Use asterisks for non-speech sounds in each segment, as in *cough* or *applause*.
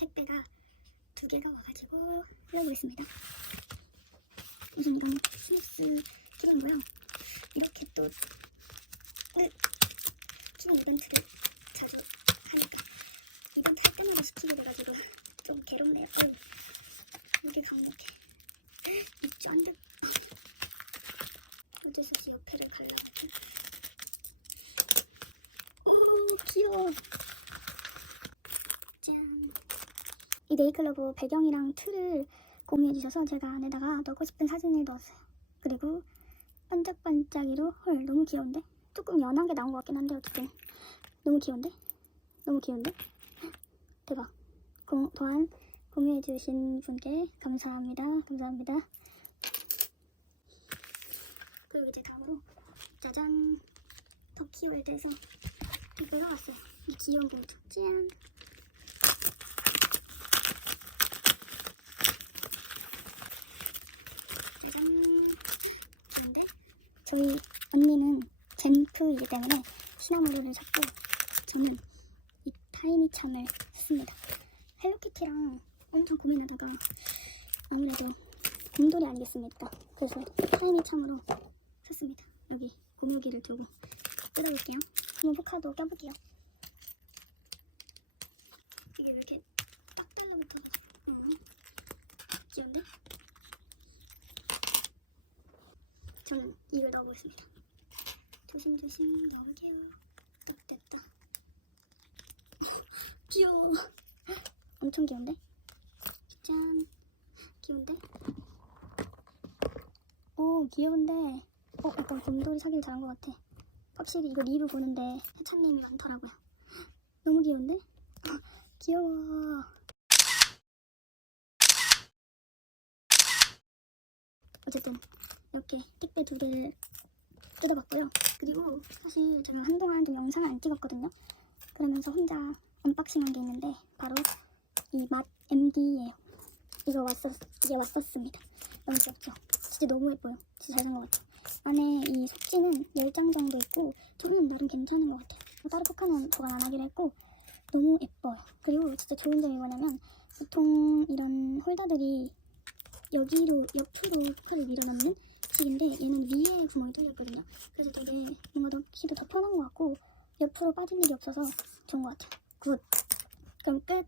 택배가 두 개가 와가지고 뜯어보겠습니다. 우선 이건 스위스 키링이고요. 이렇게 또 끝! 키링 이벤트를 자주 하니까 이벤트 할 때마다 시키게 돼가지고 좀 괴롭네요. 또 여기가 이렇게 있죠? 안 돼. 소지수지 옆에를 갈라야 돼. 오 귀여워. 짠. 이 네이클로버 배경이랑 틀을 공유해 주셔서 제가 안에다가 넣고 싶은 사진을 넣었어요. 그리고 반짝반짝이로 헐 너무 귀여운데? 조금 연한 게 나온 것 같긴 한데 어쨌든 너무 귀여운데? 너무 귀여운데? *laughs* 대박. 공, 또한 공유해 주신 분께 감사합니다. 감사합니다. 그리고 이제 다음으로 짜잔 터키월드에서 이걸 나왔어요. 이 귀여운 봉투. 짠. 짜잔. 근데 저희 언니는 젠프이기 때문에 시나모로를 샀고 저는 이 타이니 참을 샀습니다. 헬로키티랑 엄청 고민하다가 아무래도 곰돌이 아니겠습니까? 그래서 타이니 참으로 샀습니다. 여기 고무기를 두고 뜯어볼게요. 한번 포카도 껴볼게요. 이게 왜 이렇게 딱 뜯어붙어서 응. 귀여운데? 저는 이걸 넣어보겠습니다. 조심조심. 뚝 됐다. *laughs* 귀여워. 엄청 귀여운데? 짠. 귀여운데? 오 귀여운데 어 약간 곰돌이 사길 잘한 것 같아 확실히 이거 리뷰 보는데 해찬님이 많더라고요 너무 귀여운데? *laughs* 귀여워 어쨌든 이렇게 택배 두 개를 뜯어봤고요 그리고 사실 저는 한동안 좀 영상을 안 찍었거든요 그러면서 혼자 언박싱한 게 있는데 바로 이 맛 MD예요 이거 왔었 이게 왔었습니다 너무 귀엽죠? 진짜 너무 예뻐요. 진짜 잘된것 같아요. 안에 이 속지는 10장 정도 있고 저는 나름 괜찮은 것 같아요. 뭐 따로 포카는 보관 안 하기로 했고 너무 예뻐요. 그리고 진짜 좋은 점이 뭐냐면 보통 이런 홀더들이 여기로 옆으로 포카를 밀어넣는 식인데 얘는 위에 구멍이 뚫려 있거든요. 그래서 되게 뭔가 넣기도 더 편한 것 같고 옆으로 빠질 일이 없어서 좋은 것 같아요. 굿. 그럼 끝.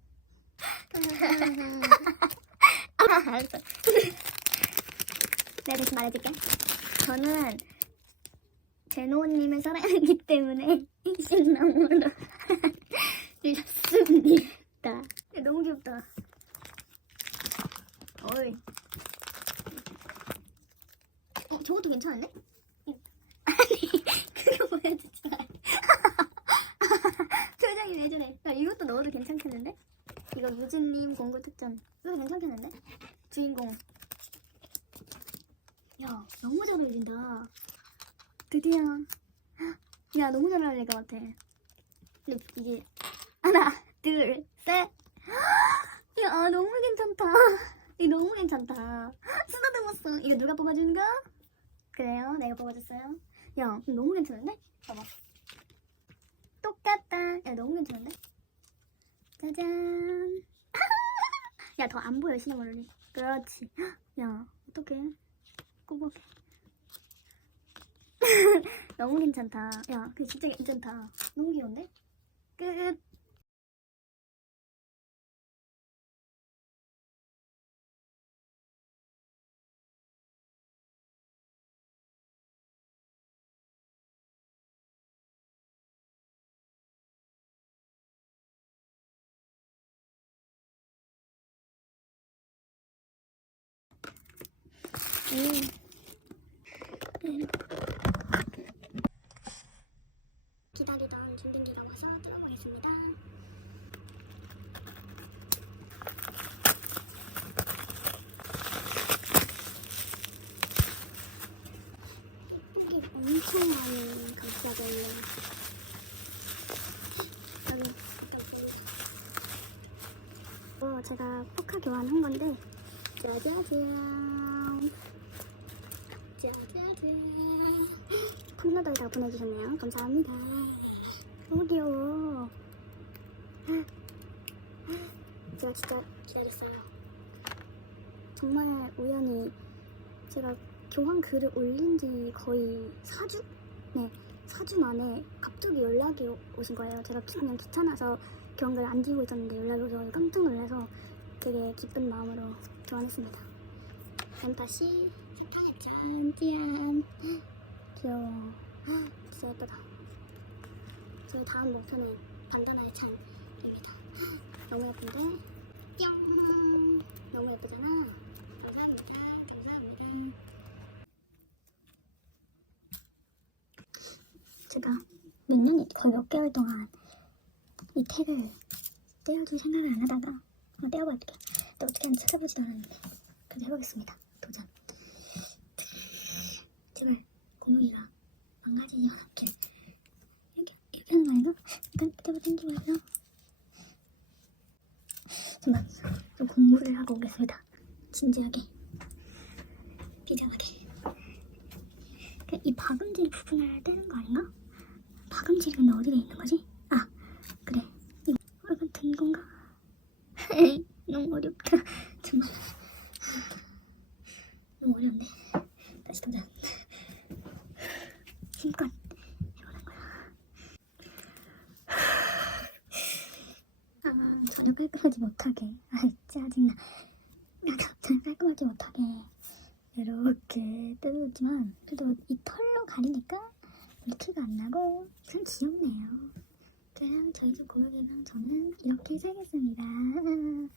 알았어. 내가 대신 말해줄게. 저는 제노님을 사랑하기 때문에 신나무로 주셨습니다. 너무 귀엽다. 어이. 어, 저것도 괜찮은데? 아니, 그거 보여주지 마. *laughs* 표정이 왜 저래? 야, 이것도 넣어도 괜찮겠는데? 이거 유진님 공구 특전. 이거 괜찮겠는데? 주인공. 야, 너무 잘 어울린다. 드디어. *gasps* 야, 너무 잘 어울릴 것 같아. 근데 이게 하나, 둘, 셋. *gasps* 야, 너무 괜찮다. *laughs* 이거 너무 괜찮다. *gasps* 쓰다듬었어. 이거 누가 뽑아주는 거? 그래요? 내가 뽑아줬어요. 야, 너무 괜찮은데? 봐봐. 똑같다. 야, 너무 괜찮은데? 짜잔. *laughs* 야, 더 안 보여, 시나모롤이. 그렇지. *gasps* 야, 어떡해. 꾸벅해. *laughs* 너무 괜찮다. 야, 그 진짜 괜찮다. 너무 귀여운데? 끝. 기다리던 준비기가 와서 들어가겠습니다. 떡볶이 엄청 많이 어, 제가 포카 교환한 건데 짜자잔 콩나들에다가 보내주셨네요. 감사합니다. 너무 귀여워. 제가 진짜 기다렸어요. 정말 우연히 제가 교환 글을 올린 지 거의 4주? 네, 4주 만에 갑자기 연락이 오- 오신 거예요. 제가 그냥 귀찮아서 교환글 안 지우고 있었는데 연락이 오셔서 깜짝 놀라서 되게 기쁜 마음으로 교환했습니다. 펜타시 사탕했죠. 짠. 귀여워. 진짜 예쁘다. 저의 다음 목표는 반다나의 창입니다. 너무 예쁜데? 뿅! 너무 예쁘잖아? 감사합니다. 감사합니다. 제가 몇 년이 거의 몇 개월 동안 이 택을 떼어줄 생각을 안 하다가 한번 떼어볼게요. 또 어떻게 하는지 찾아보지도 않았는데 그래도 해보겠습니다. 도전. 제발 고무이가 망가지지 않게 이렇게 이렇게 하는 거 아닌가? 약간 그때부터 당기고 해서 잠깐 좀 공부를 하고 오겠습니다. 진지하게 비장하게 그이 박음질 부분을 떼는 거 아닌가? 박음질이 근데 어디에 있는 거지? 아 그래 이거 약간 된 건가? 에이 너무 어렵다 정말 너무 어려운데 다시 도전 힘껏 해보는 거야 아 전혀 깔끔하지 못하게. 아 짜증나 나도 깔끔하지 못하게 이렇게 뜯었지만 그래도 이 털로 가리니까 별로 티가 안 나고 참 귀엽네요. 그냥 저희 집 고양이랑 저는 이렇게 살겠습니다. *laughs*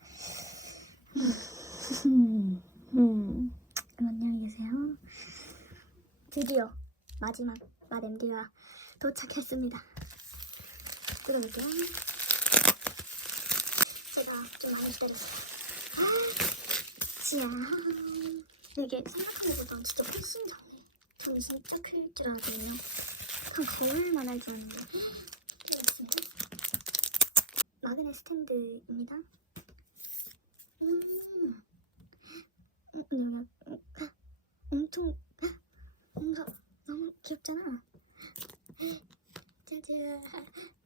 음, 음. 안녕히 계세요. 드디어 마지막 맛 MD가 도착했습니다. 뜯어볼게요 제가 좀 많이 기다렸어요 짠 이게 생각한 것보다 진짜 훨씬 잘해. 저는 진짜 클 줄 알았거든요. 한 거울만 할 줄 알았는데. 이렇습니다 마그넷 스탠드입니다. 음, 음 여기 어, 엄청 뭔가 너무 귀엽잖아 짜잔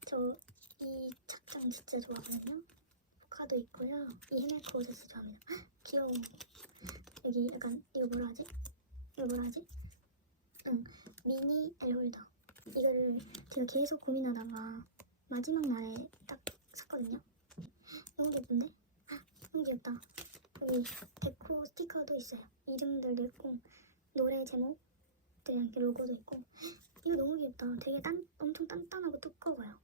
저 이 착장 진짜 좋아하거든요 포카도 있고요 이 헤메코어스 좋아합니다 귀여워 여기 약간 이거 뭐라 하지? 이거 뭐라 하지? 응 미니 엘홀더. 이거를 제가 계속 고민하다가 마지막 날에 딱 샀거든요. 너무 예쁜데? 아, 너무 귀엽다. 여기 데코 스티커도 있어요. 이름들도 있고 노래 제목들이랑 이렇게 로고도 있고. 이거 너무 귀엽다. 되게 단, 엄청 단단하고 두꺼워요.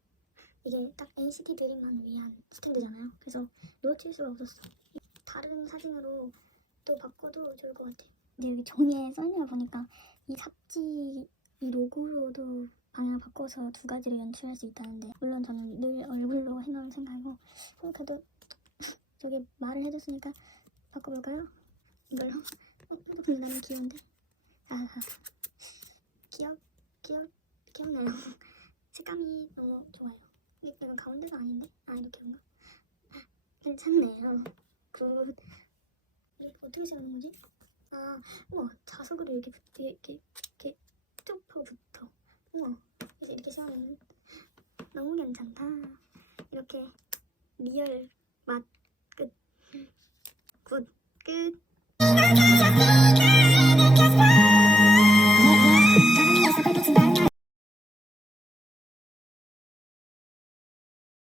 이게 딱 NCT 드림만을 위한 스탠드잖아요. 그래서 놓칠 수가 없었어. 다른 사진으로 또 바꿔도 좋을 것 같아. 근데 여기 종이에 써있는 거 보니까 이 삽지 이 로고로도 방향을 바꿔서 두 가지를 연출할 수 있다는데 물론 저는 늘 얼굴로 해놓을 생각이고 어, 그래도 저기 말을 해줬으니까 바꿔볼까요? 이걸로? 어, 근데 나는 귀여운데? 아 귀엽 귀엽 귀엽네요. *laughs* 색감이 너무 좋아요. 이게 가운데가 아닌데? 아 이렇게 뭔가 아, 괜찮네요. 굿. 이렇게 어떻게 세우는 거지? 아, 우와, 자석으로 이렇게, 붙- 이렇게, 이렇게 쭉 하고 붙어. 우와, 이제 이렇게 세우면 너무 괜찮다. 이렇게 리얼 맛 끝. 굿, 끝.